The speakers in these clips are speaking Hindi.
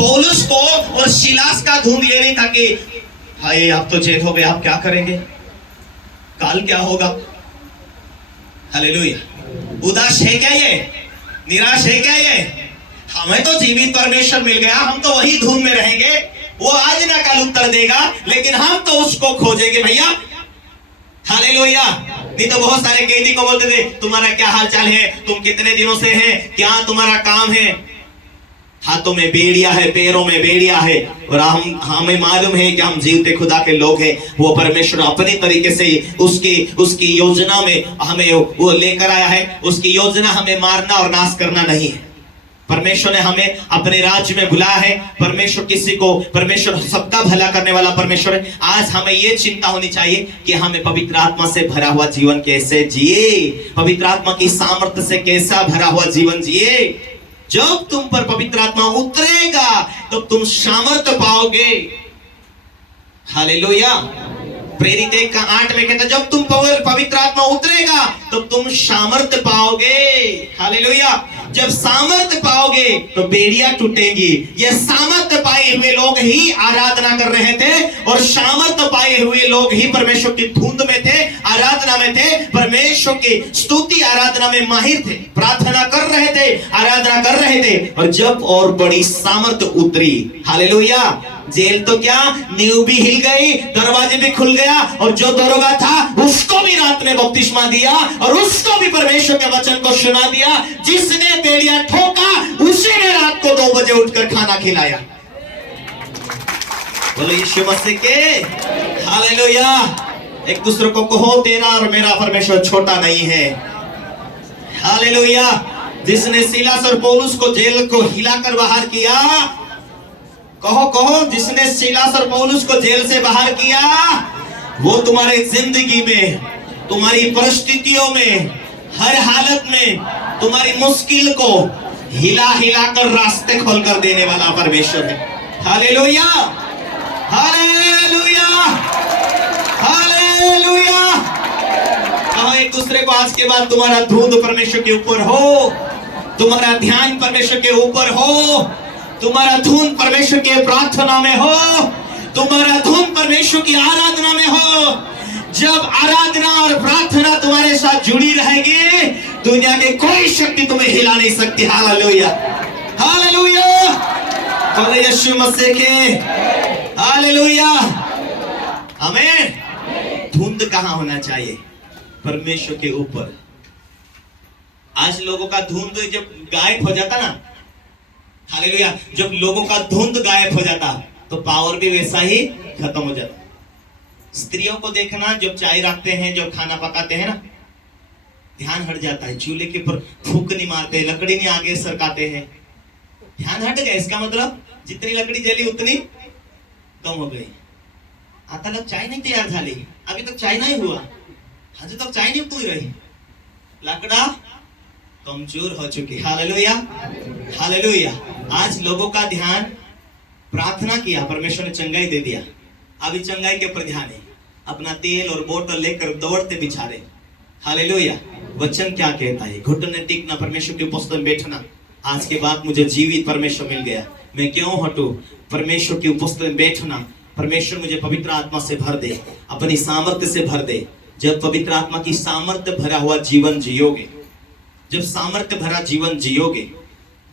पौलुस को और सिलास का धुंध ये नहीं था कि हाय आप तो जेल हो गए, आप क्या करेंगे, काल क्या होगा। हालेलुया। उदास है क्या ये, निराश है क्या ये? हमें तो जीवित परमेश्वर मिल गया, हम तो वही धुन में रहेंगे, वो आज ना कल उत्तर देगा, लेकिन हम तो उसको खोजेंगे भैया। हालेलुया। नहीं तो बहुत सारे कैदी को बोलते थे तुम्हारा क्या हाल चाल है, तुम कितने दिनों से हैं, क्या तुम्हारा काम है। हाथों में बेड़िया है, पैरों में बेड़िया है, और हमें मालूम है कि हम जीवते खुदा के लोग हैं। वो परमेश्वर अपने तरीके से उसकी योजना में हमें वो लेकर आया है। उसकी योजना हमें मारना और नाश करना नहीं है। परमेश्वर ने हमें अपने राज्य में बुलाया है। परमेश्वर सबका भला करने वाला परमेश्वर है। आज हमें ये चिंता होनी चाहिए कि हमें पवित्र आत्मा से भरा हुआ जीवन कैसे जिए, पवित्र आत्मा की सामर्थ्य से कैसा भरा हुआ जीवन जिए। जब तुम पर पवित्र आत्मा उतरेगा तो तुम सामर्थ्य पाओगे। हालेलुया। प्रेरित 1:8 में कहता जब तुम पर पवित्र आत्मा उतरेगा तो तुम सामर्थ्य पाओगे। हालेलुया। जब सामर्थ्य पाओगे तो बेड़ियां टूटेंगी। ये सामर्थ्य पाए हुए लोग ही आराधना कर रहे थे, और सामर्थ्य पाए हुए लोग ही परमेश्वर की धुंध में थे, आराधना में थे, परमेश्वर की स्तुति आराधना में माहिर थे, प्रार्थना कर रहे थे, आराधना कर रहे थे। और जब और बड़ी सामर्थ्य उतरी, हालेलुया, जेल तो क्या, नींव भी हिल गई, दरवाजे भी खुल गया, और जो दरोगा था उसको भी रात में बपतिस्मा दिया, और उसको भी परमेश्वर के वचन को सुना दिया। जिसने बेड़िया ठोका उसी ने रात को 2 बजे उठकर खाना खिलाया। बोलो यीशु मसीह के हालेलुया। एक दूसरे को कहो तेरा और मेरा परमेश्वर छोटा नहीं है। हालेलुया। जिसने सिलास और पौलुस को जेल को हिलाकर बाहर किया, कहो जिसने सिलास और पौलुस को जेल से बाहर किया, वो तुम्हारे जिंदगी में, तुम्हारी परिस्थितियों में, हर हालत में तुम्हारी मुश्किल को हिला कर रास्ते खोल कर देने वाला परमेश्वर है। Hallelujah, hallelujah, hallelujah. कहो एक दूसरे को आज के बाद तुम्हारा धुंध परमेश्वर के ऊपर हो, तुम्हारा ध्यान परमेश्वर के ऊपर हो, तुम्हारा धुन परमेश्वर के प्रार्थना में हो, तुम्हारा धुन परमेश्वर की आराधना में हो। जब आराधना और प्रार्थना तुम्हारे साथ जुड़ी रहेगी, दुनिया की कोई शक्ति तुम्हें हिला नहीं सकती। Hallelujah, hallelujah. बोलो यीशु मसीह के हालेलुया, आमीन। धुंध कहाँ होना चाहिए? परमेश्वर के ऊपर। आज लोगों का धुंध जब गायब हो जाता ना, हालेलुया, जब लोगों का धुंध गायब हो जाता तो पावर भी वैसा ही खत्म हो जाता। स्त्रियों को देखना, जब चाय रखते हैं, जब खाना पकाते हैं ना, ध्यान हट जाता है, चूल्हे के ऊपर फूंक नहीं मारते, लकड़ी नहीं आगे सरकाते हैं, ध्यान हट गया। इसका मतलब जितनी लकड़ी जली उतनी कम हो गई। आता तक चाय नहीं तैयार झाली, अभी तक चाय नहीं हुआ, अभी तक चाय नहीं उतरी रही, लकड़ा कमजोर हो चुकी। Hallelujah, hallelujah. आज लोगों का ध्यान, प्रार्थना किया, परमेश्वर ने चंगाई दे दिया, अभी चंगाई के ऊपर ध्यान है, अपना तेल और बोतल लेकर दौड़ते बिचारे। हालेलुया। वचन क्या कहता है? घुटने टिकना, परमेश्वर की उपस्थिति में बैठना। आज के बाद मुझे जीवित परमेश्वर मिल गया, मैं क्यों हटूं? परमेश्वर की उपस्थिति में बैठना। परमेश्वर मुझे पवित्र आत्मा से भर दे, अपनी सामर्थ्य से भर दे। जब पवित्र आत्मा की सामर्थ्य भरा हुआ जीवन जियोगे, जब सामर्थ्य भरा जीवन जियोगे,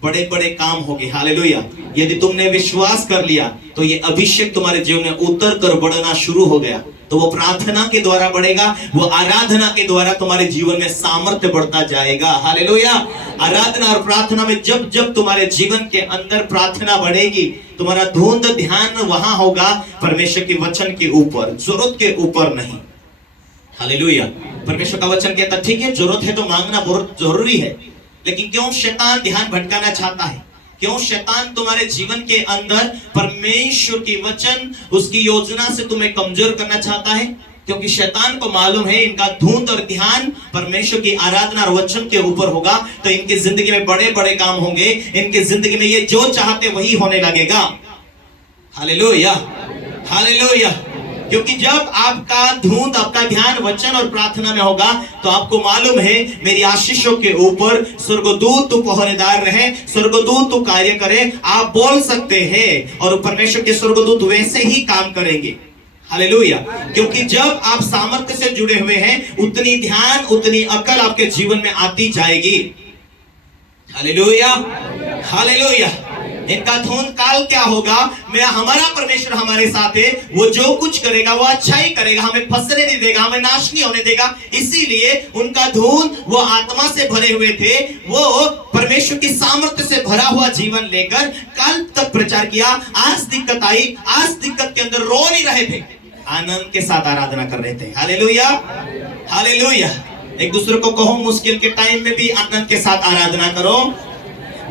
बड़े बड़े काम होंगे। हालेलुया। यदि तुमने विश्वास कर लिया तो ये अभिषेक तुम्हारे जीवन में उतर कर बढ़ना शुरू हो गया, तो वो प्रार्थना के द्वारा बढ़ेगा, वो आराधना के द्वारा तुम्हारे जीवन में सामर्थ्य बढ़ता जाएगा। हालेलुया। आराधना और प्रार्थना में जब जब तुम्हारे जीवन के अंदर प्रार्थना बढ़ेगी, तुम्हारा धुंध ध्यान वहां होगा परमेश्वर के वचन के ऊपर, जरूरत के ऊपर नहीं। हालेलुया। परमेश्वर का वचन कहता ठीक है, जरूरत है तो मांगना बहुत जरूरी है, लेकिन क्यों शैतान ध्यान भटकाना चाहता है? क्यों शैतान तुम्हारे जीवन के अंदर परमेश्वर की वचन, उसकी योजना से तुम्हें कमजोर करना चाहता है? क्योंकि शैतान को मालूम है इनका धुंध और ध्यान परमेश्वर की आराधना और वचन के ऊपर होगा तो इनकी जिंदगी में बड़े बड़े काम होंगे, इनकी जिंदगी में ये जो चाहते वही होने लगेगा। Hallelujah, hallelujah. क्योंकि जब आपका धुंध, आपका ध्यान वचन और प्रार्थना में होगा तो आपको मालूम है मेरी आशीषों के ऊपर स्वर्गदूत तो पहरेदार रहे, स्वर्गदूत तो कार्य करे। आप बोल सकते हैं और परमेश्वर के स्वर्गदूत वैसे ही काम करेंगे। हालेलुया। क्योंकि जब आप सामर्थ्य से जुड़े हुए हैं उतनी ध्यान, उतनी अकल आपके जीवन में आती जाएगी। Hallelujah, hallelujah. इनका धुंध काल क्या होगा? मैं, हमारा परमेश्वर हमारे साथ है, वो जो कुछ करेगा वो अच्छा ही करेगा, हमें फंसने नहीं देगा, हमें नाश नहीं होने देगा। इसीलिए उनका धुंध, वो आत्मा से भरे हुए थे, वो परमेश्वर की सामर्थ्य से भरा हुआ जीवन लेकर काल तक प्रचार किया। आज दिक्कत आई, आज दिक्कत के अंदर रो नहीं रहे थे, आनंद के साथ आराधना कर रहे थे। Hallelujah, hallelujah. एक दूसरे को कहो, मुश्किल के टाइम में भी आनंद के साथ आराधना करो,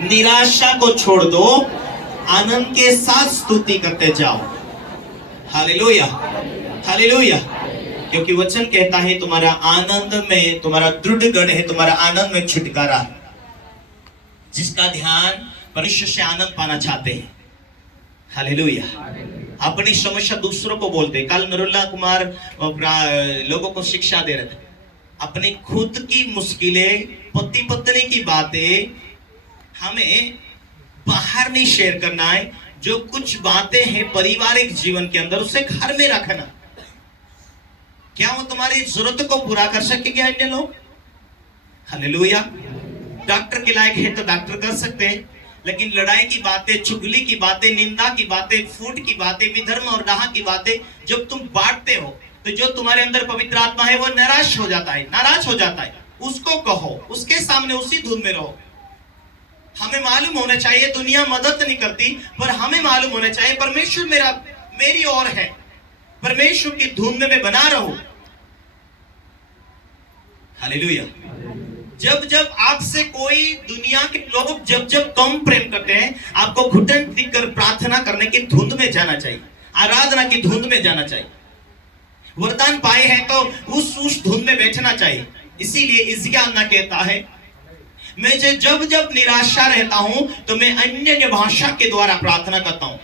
निराशा को छोड़ दो, आनंद के साथ स्तुति करते जाओ। Hallelujah, hallelujah. क्योंकि वचन कहता है तुम्हारा आनंद में, तुम्हारा दृढ़ गढ़ है, तुम्हारा आनंद में छुटकारा। जिसका ध्यान परमेश्वर से आनंद पाना चाहते हैं। हालेलुया। अपनी समस्या दूसरों को बोलते। कल नरुल्ला कुमार लोगों को शिक्षा दे रहे थे, अपनी खुद की मुश्किलें, पति पत्नी की बातें हमें बाहर नहीं शेयर करना है। जो कुछ बातें हैं पारिवारिक जीवन के अंदर, उसे घर में रखना। क्या वो तुम्हारी जरूरत को पूरा कर सकेंगे अन्य लोग? हालेलुया। डॉक्टर के लायक है तो डॉक्टर कर सकते हैं, लेकिन लड़ाई की बातें, चुगली की बातें, निंदा की बातें, फूट की बातें, विधर्म और डाह की बातें जब तुम बांटते हो तो जो तुम्हारे अंदर पवित्र आत्मा है वो निराश हो जाता है, नाराज हो जाता है। उसको कहो, उसके सामने उसी धुन में रहो। हमें मालूम होना चाहिए दुनिया मदद नहीं करती, पर हमें मालूम होना चाहिए परमेश्वर मेरी ओर है। परमेश्वर की धुन में मैं बना रहूं। हालेलुया। जब जब आपसे कोई, दुनिया के लोग जब जब कम प्रेम करते हैं, आपको घुटन टेक कर प्रार्थना करने की धुंध में जाना चाहिए, आराधना की धुंध में जाना चाहिए। वरदान पाए हैं तो उस धुन में बैठना चाहिए। इसीलिए इज़्किय्याह ना कहता है, मैं जब जब निराशा रहता हूं तो मैं अन्य भाषा के द्वारा प्रार्थना करता हूं।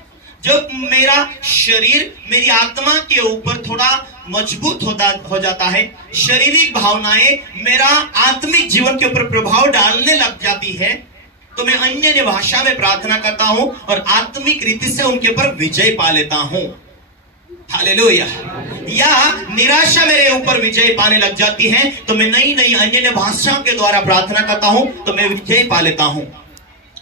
जब मेरा शरीर, मेरी आत्मा के ऊपर थोड़ा मजबूत हो जाता है, शारीरिक भावनाएं मेरा आत्मिक जीवन के ऊपर प्रभाव डालने लग जाती है, तो मैं अन्य भाषा में प्रार्थना करता हूं और आत्मिक रीति से उनके ऊपर विजय पा लेता हूं। हालेलुया। या निराशा मेरे ऊपर विजय पाने लग जाती है तो मैं नई नई अन्य भाषाओं के द्वारा प्रार्थना करता हूं तो मैं विजय पा लेता हूं।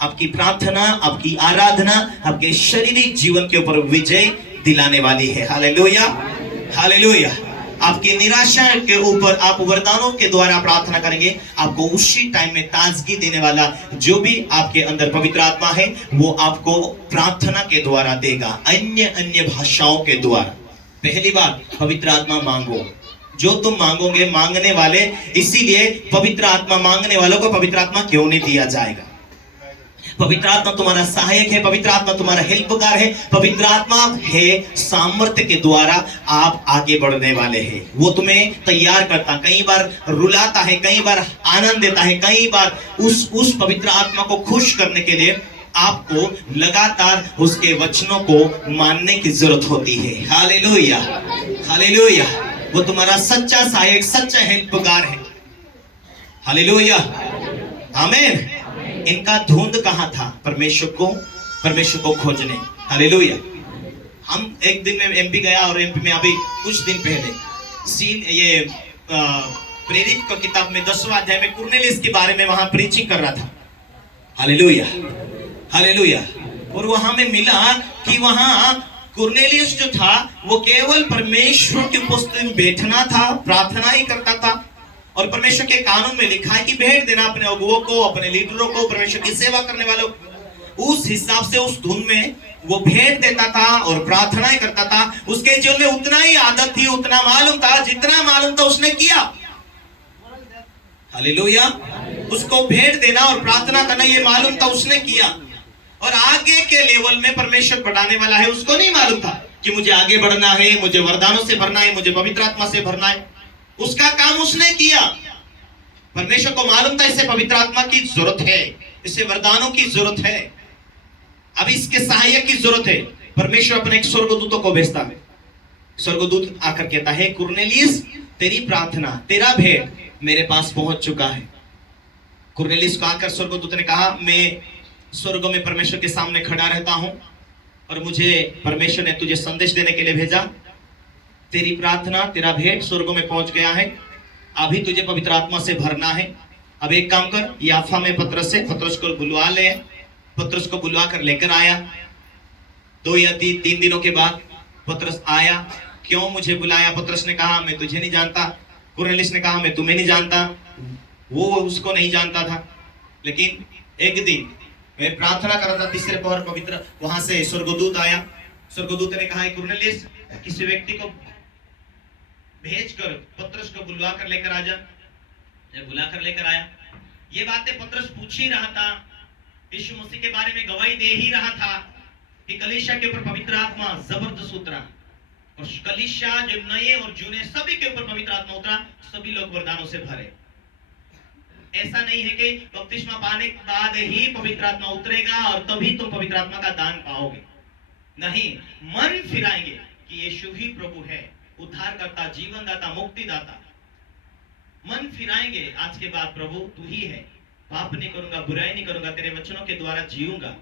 आपकी प्रार्थना, आपकी आराधना आपके शारीरिक जीवन के ऊपर विजय दिलाने वाली है। Hallelujah, hallelujah. आपकी निराशा के ऊपर आप वरदानों के द्वारा प्रार्थना करेंगे, आपको उसी टाइम में ताजगी देने वाला जो भी आपके अंदर पवित्र आत्मा है वो आपको प्रार्थना के द्वारा देगा, अन्य भाषाओं के द्वारा। पहली बात, पवित्र आत्मा मांगो। जो तुम मांगोगे, मांगने वाले, इसीलिए पवित्र आत्मा, मांगने वालों को पवित्र आत्मा क्यों नहीं दिया जाएगा? पवित्र आत्मा तुम्हारा सहायक है, पवित्र आत्मा तुम्हारा हेल्पकार है, पवित्र आत्मा है सामर्थ्य के द्वारा आप आगे बढ़ने वाले हैं। वो तुम्हें तैयार करता, कई बार रुलाता है, कई बार आनंद देता है, कई बार उस पवित्र आत्मा को खुश करने के लिए आपको लगातार उसके वचनों को मानने की जरूरत होती है। Hallelujah, hallelujah. वो तुम्हारा सच्चा सहायक, सच्चा हेल्पकार है। हालेलुया, आमीन। इनका धुंध कहां था? परमेश्वर को खोजने। हालेलुया। हम एक दिन में एमपी गया और एमपी में अभी कुछ दिन पहले ये प्रेरित की किताब में 10वां अध्याय में कुरनेलियुस के बारे में वहां प्रीचिंग कर रहा था। Hallelujah, hallelujah. और वहां में मिला कि वहां कुरनेलियुस जो था वो केवल परमेश्वर की उपस्थिति में बैठना था, प्रार्थना ही करता था। और परमेश्वर के कानून में लिखा है कि भेंट देना अपने अगुओं को, अपने लीडरों को, परमेश्वर की सेवा करने वालों को। उस हिसाब से उस धुन में वो भेंट देता था और प्रार्थनाएं करता था। उसके जीवन में उतना ही आदत थी, उतना मालूम था, जितना मालूम था उसने किया। हालेलुया। उसको भेंट देना और प्रार्थना करना ये मालूम था, उसने किया। और आगे के लेवल में परमेश्वर बढ़ाने वाला है उसको नहीं मालूम था कि मुझे आगे बढ़ना है, मुझे वरदानों से भरना है, मुझे पवित्र आत्मा से भरना है। उसका काम उसने किया। परमेश्वर को मालूम था इसे पवित्र आत्मा की जरूरत है, इसे वरदानों की जरूरत है, अब इसके सहायक की जरूरत है। परमेश्वर अपने एक स्वर्गदूतों को भेजता है। स्वर्गदूत आकर कहता है, कुरनेलियस, तेरी प्रार्थना, तेरा भेंट मेरे पास पहुंच चुका है। कुरनेलियस को आकर स्वर्गदूत ने कहा, मैं स्वर्ग में परमेश्वर के सामने खड़ा रहता हूं और मुझे परमेश्वर ने तुझे संदेश देने के लिए भेजा। तेरी प्रार्थना, तेरा भेंट स्वर्ग में पहुंच गया है। अभी तुझे पवित्र आत्मा से भरना है। अब एक काम कर, याफा में पतरस को बुलवा ले। पतरस को बुलवा कर लेकर आया। 2 या 3 दिनों के बाद पतरस आया। क्यों मुझे बुलाया? पतरस ने कहा, मैं तुझे नहीं जानता। कुरनेलियस ने कहा, मैं तुम्हें नहीं जानता। वो उसको नहीं जानता था। लेकिन एक दिन मैं प्रार्थना कर रहा था, तीसरे पहर पवित्र, वहां से स्वर्गदूत आया। स्वर्गदूत ने कहा, कुरनेलियस, किसी व्यक्ति को भेज कर पतरस को बुलवा कर लेकर आ जा। बुला कर लेकर आया। ये बातें पतरस पूछ ही रहा था, यीशु मसीह के बारे में गवाही दे ही रहा था कि कलीसिया के ऊपर पवित्र आत्मा जबरदस्त उतरा, और कलीसिया जो नए और जूने सभी के ऊपर पवित्र आत्मा उतरा। सभी लोग वरदानों से भरे। ऐसा नहीं है कि बपतिस्मा पाने के बाद ही पवित्र आत्मा उतरेगा और तभी तुम पवित्र आत्मा का दान पाओगे। नहीं, मन फिराएंगे कि यीशु ही प्रभु है, उद्धारकर्ता, जीवनदाता, मुक्तिदाता। मन फिराएंगे आज के बाद, प्रभु तू ही है, पाप नहीं करूंगा, बुराई नहीं करूंगा, तेरे वचनों के द्वारा जीऊंगा,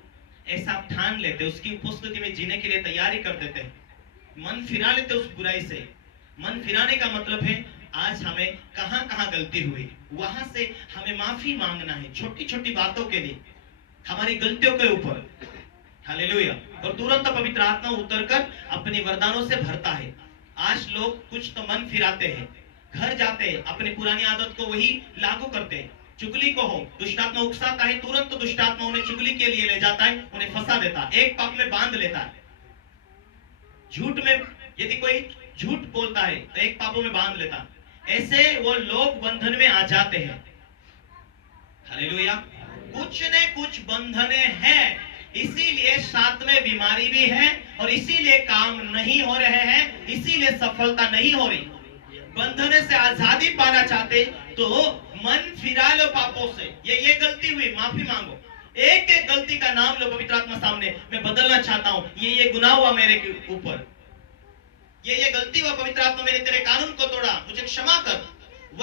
ऐसा ठान लेते, उसकी उपस्थिति में जीने के लिए तैयारी कर देते हैं। मन फिरा लेते उस बुराई से। मन फिराने का मतलब है आज हमें कहां कहां गलती हुई, वहां से हमें माफी मांगना है, छोटी छोटी बातों के लिए, हमारी गलतियों के ऊपर। हालेलुया। और तुरंत पवित्र आत्मा उतरकर अपने वरदानों से भरता है। आज लोग कुछ तो मन फिराते हैं, घर जाते हैं, अपनी पुरानी आदत को वही लागू करते हैं। चुगली को हो, दुष्टात्मा उकसाता है, तुरंत दुष्टात्मा उन्हें चुगली के लिए ले जाता है, उन्हें फंसा देता है, एक पाप में बांध लेता है। झूठ में यदि कोई झूठ बोलता है तो एक पापों में बांध लेता है। ऐसे वो लोग बंधन में आ जाते हैं। हालेलुया। कुछ न कुछ बंधने हैं, इसीलिए साथ में बीमारी भी है, और इसीलिए काम नहीं हो रहे हैं, इसीलिए सफलता नहीं हो रही। बंधने से आजादी पाना चाहते तो मन फिरा लो पापों से। ये गलती हुई, माफी मांगो। एक एक गलती का नाम लो पवित्र आत्मा सामने, मैं बदलना चाहता हूं, ये गुनाह हुआ मेरे ऊपर, ये गलती हुआ, पवित्र आत्मा मैंने तेरे कानून को तोड़ा, मुझे क्षमा कर।